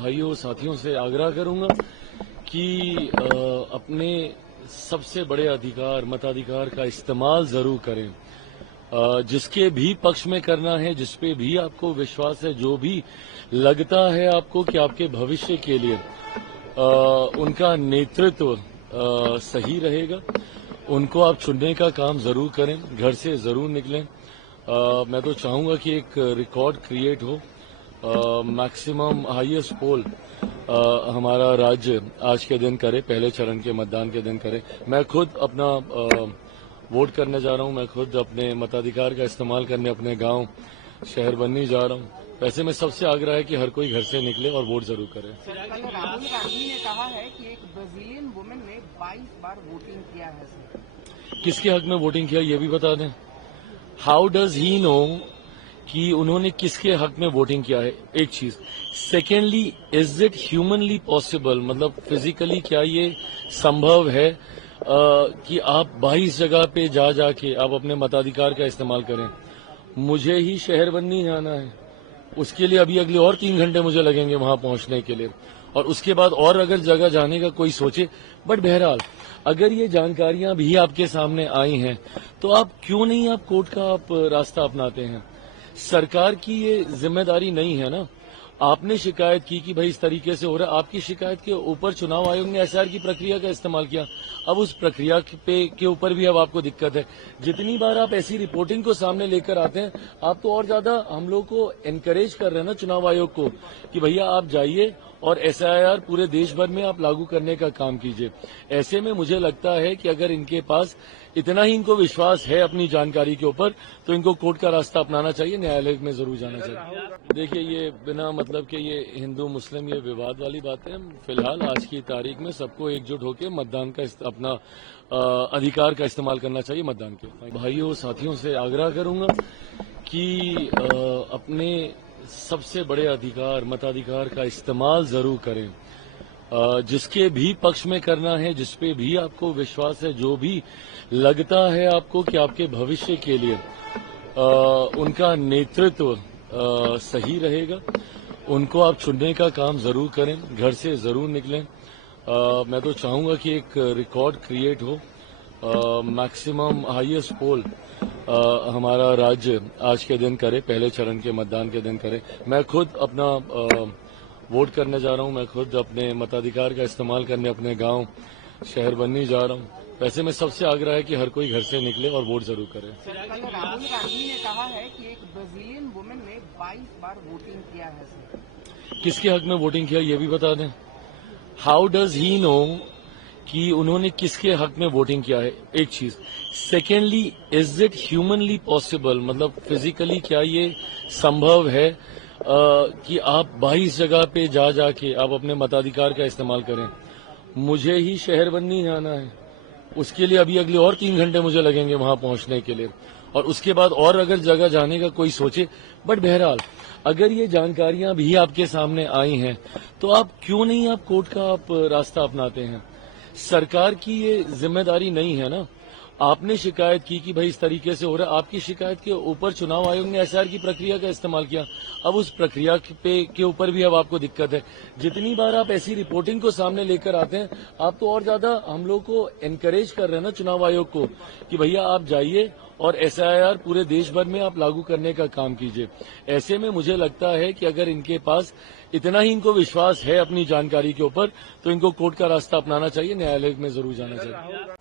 भाइयों साथियों से आग्रह करूंगा कि अपने सबसे बड़े अधिकार मताधिकार का इस्तेमाल जरूर करें। जिसके भी पक्ष में करना है, जिस पे भी आपको विश्वास है, जो भी लगता है आपको कि आपके भविष्य के लिए उनका नेतृत्व सही रहेगा, उनको आप चुनने का काम जरूर करें, घर से जरूर निकलें। मैं तो चाहूंगा कि एक रिकॉर्ड क्रिएट हो, मैक्सिमम हाईएस्ट पोल हमारा राज्य आज के दिन करे, पहले चरण के मतदान के दिन करे। मैं खुद अपना वोट करने जा रहा हूं, मैं खुद अपने मताधिकार का इस्तेमाल करने अपने गांव शहर बननी जा रहा हूं। वैसे में सबसे आग्रह है कि हर कोई घर से निकले और वोट जरूर करे। कल राहुल गांधी ने कहा है कि एक ब्राजीलियन वुमेन ने 22 बार वोटिंग किया है सर। किसके हक में वोटिंग किया ये भी बता दें। हाउ डज ही नो कि उन्होंने किसके हक में वोटिंग किया है, एक चीज। Secondly, is it humanly possible, मतलब फिजिकली क्या ये संभव है कि आप 22 जगह पे जा जाके आप अपने मताधिकार का इस्तेमाल करें। मुझे ही शहर बननी जाना है, उसके लिए अभी अगले और 3 घंटे मुझे लगेंगे वहां पहुंचने के लिए, और उसके बाद और अगर जगह जाने का कोई सोचे। बट बहरहाल अगर ये जानकारियां भी आपके सामने आई हैं तो आप क्यों नहीं आप कोर्ट का आप रास्ता अपनाते हैं। सरकार की ये जिम्मेदारी नहीं है ना। आपने शिकायत की कि भाई इस तरीके से हो रहा है, आपकी शिकायत के ऊपर चुनाव आयोग ने एसआर की प्रक्रिया का इस्तेमाल किया। अब उस प्रक्रिया के ऊपर भी अब आपको दिक्कत है। जितनी बार आप ऐसी रिपोर्टिंग को सामने लेकर आते हैं, आप तो और ज्यादा हम लोग को एनकरेज कर रहे हैं ना चुनाव आयोग को कि भैया आप जाइए और एसआईआर पूरे देश भर में आप लागू करने का काम कीजिए। ऐसे में मुझे लगता है कि अगर इनके पास इतना ही इनको विश्वास है अपनी जानकारी के ऊपर, तो इनको कोर्ट का रास्ता अपनाना चाहिए, न्यायालय में जरूर जाना चाहिए। देखिए, ये बिना मतलब के ये हिंदू मुस्लिम ये विवाद वाली बातें, फिलहाल आज की तारीख में सबको एकजुट होकर मतदान का अपना अधिकार का इस्तेमाल करना चाहिए मतदान के। भाइयों साथियों से आग्रह करूंगा कि अपने सबसे बड़े अधिकार मताधिकार का इस्तेमाल जरूर करें। जिसके भी पक्ष में करना है, जिस पे भी आपको विश्वास है, जो भी लगता है आपको कि आपके भविष्य के लिए उनका नेतृत्व सही रहेगा, उनको आप चुनने का काम जरूर करें, घर से जरूर निकलें। मैं तो चाहूंगा कि एक रिकॉर्ड क्रिएट हो, मैक्सिमम हाईएस्ट पोल हमारा राज्य आज के दिन करे, पहले चरण के मतदान के दिन करे। मैं खुद अपना वोट करने जा रहा हूं, मैं खुद अपने मताधिकार का इस्तेमाल करने अपने गांव शहर बननी जा रहा हूं। वैसे में सबसे आग्रह है कि हर कोई घर से निकले और वोट जरूर करे। कल राहुल गांधी ने कहा है कि एक ब्राजीलियन वुमेन ने 22 बार वोटिंग किया है सर। किसके हक में वोटिंग किया ये भी बता दें। हाउ डज ही नो कि उन्होंने किसके हक में वोटिंग किया है, एक चीज। Secondly, is it humanly possible, मतलब फिजिकली क्या ये संभव है कि आप 22 जगह पे जा जाके आप अपने मताधिकार का इस्तेमाल करें। मुझे ही शहर बननी जाना है, उसके लिए अभी अगले और 3 घंटे मुझे लगेंगे वहां पहुंचने के लिए, और उसके बाद और अगर जगह जाने का कोई सोचे। बट बहरहाल अगर ये जानकारियां भी आपके सामने आई हैं तो आप क्यों नहीं आप कोर्ट का आप रास्ता अपनाते हैं। सरकार की ये जिम्मेदारी नहीं है ना। आपने शिकायत की कि भाई इस तरीके से हो रहा है, आपकी शिकायत के ऊपर चुनाव आयोग ने एसआर की प्रक्रिया का इस्तेमाल किया। अब उस प्रक्रिया के ऊपर भी अब आपको दिक्कत है। जितनी बार आप ऐसी रिपोर्टिंग को सामने लेकर आते हैं, आप तो और ज्यादा हम लोग को एनकरेज कर रहे हैं ना चुनाव आयोग को कि भैया आप जाइए और एसआईआर पूरे देश भर में आप लागू करने का काम कीजिए। ऐसे में मुझे लगता है कि अगर इनके पास इतना ही इनको विश्वास है अपनी जानकारी के ऊपर, तो इनको कोर्ट का रास्ता अपनाना चाहिए, न्यायालय में जरूर जाना चाहिए।